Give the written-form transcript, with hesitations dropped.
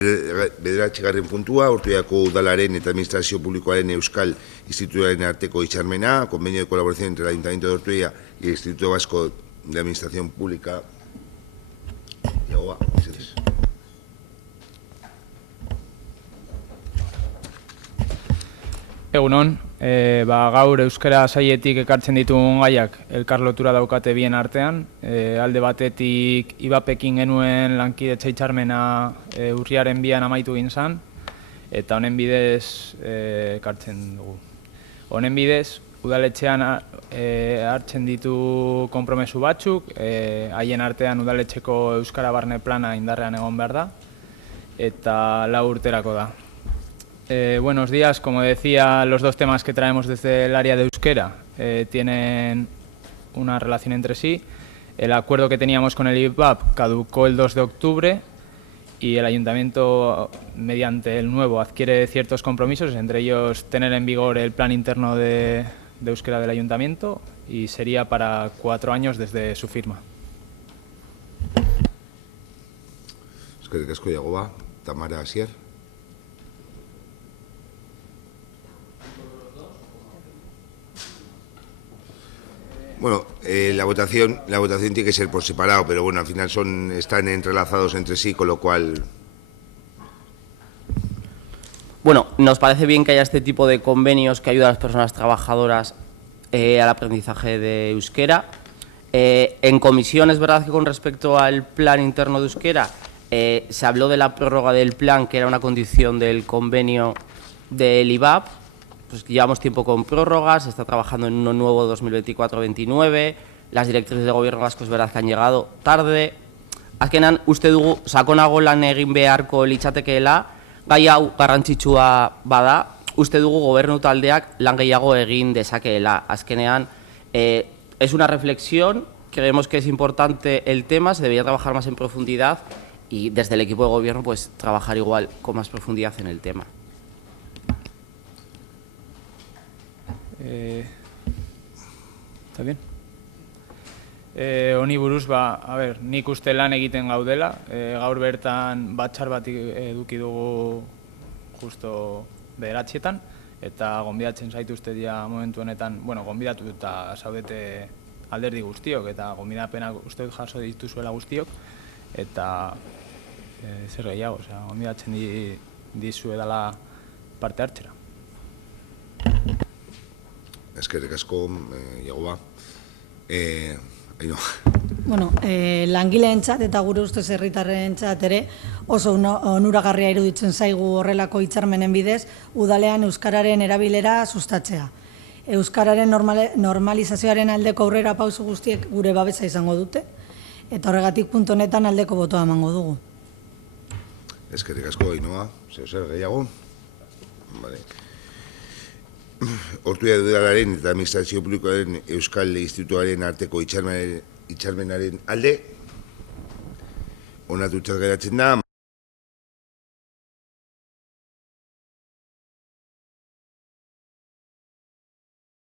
Bederatzigarren puntua, Ortuellako Udalaren eta Administrazio Publikoaren Euskal Institutuaren arteko hitzarmena, convenio de colaboración entre el Ayuntamiento de Ortuella y el Instituto Vasco de Administración Pública. Egunon, gaur euskara sailetik ekartzen ditugun gaiak elkar lotura daukate bien artean. Alde batetik IBAPekin genuen lankidetza hitzarmena urriaren 2an amaitu egin zen, eta honen bidez ekartzen dugu. Honen bidez, udaletxean hartzen ditu konpromesu batzuk, haien artean udaletxeko euskara barne plana indarrean egon behar da, eta 4 urterako da. Buenos días. Como decía, los dos temas que traemos desde el área de euskera tienen una relación entre sí. El acuerdo que teníamos con el IBAP caducó el 2 de octubre y el Ayuntamiento, mediante el nuevo, adquiere ciertos compromisos, entre ellos tener en vigor el plan interno de euskera del Ayuntamiento, y sería para 4 años desde su firma. Eskerrik asko, Yagoba. Tamara Asier. Bueno, la votación tiene que ser por separado, pero bueno, al final están entrelazados entre sí, con lo cual... Bueno, nos parece bien que haya este tipo de convenios que ayudan a las personas trabajadoras al aprendizaje de euskera. En comisión es verdad que con respecto al plan interno de euskera se habló de la prórroga del plan, que era una condición del convenio del IBAP. Pues llevamos tiempo con prórrogas, se está trabajando en uno nuevo 2024-29, las directrices de gobierno vasco es verdad que han llegado tarde. Azkenan, uste dugu, sakonago lan egin beharko litzatekeela, gai hau garrantzitsua bada, uste dugu gobernu taldeak lan gehiago egin dezakeela. Azkenean, es una reflexión, creemos que es importante el tema, se debería trabajar más en profundidad y desde el equipo de gobierno pues trabajar igual con más profundidad en el tema. Está bien. Honi buruz, nik uste lan egiten gaudela. Gaur bertan batzar bat eduki dugu justo 9:00, eta gonbidatzen zaituzte dira momentu honetan, gonbidatu eta zaudete alderdi guztiok, eta gonbidapenak uste dut jaso dituzuela guztiok, eta zer gehiago, gonbidatzen dizuedala parte hartzera. Eskerrik asko, Yagoba. Bueno, langileentzat eta gure ustez herritarrentzat ere oso onuragarria iruditzen zaigu horrelako hitzarmenen bidez udalean euskararen erabilera sustatzea. Euskararen normalizazioaren aldeko aurrera pauso guztiek gure babesa izango dute, eta horregatik puntu honetan aldeko botoa emango dugu. Eskerrik asko, Ainhoa. Zer gehiago? Vale. Ortuella Udalaren eta Administrazio Publikoaren Euskal Institutuaren arteko hitzarmenaren alde onartutzat geratzen da.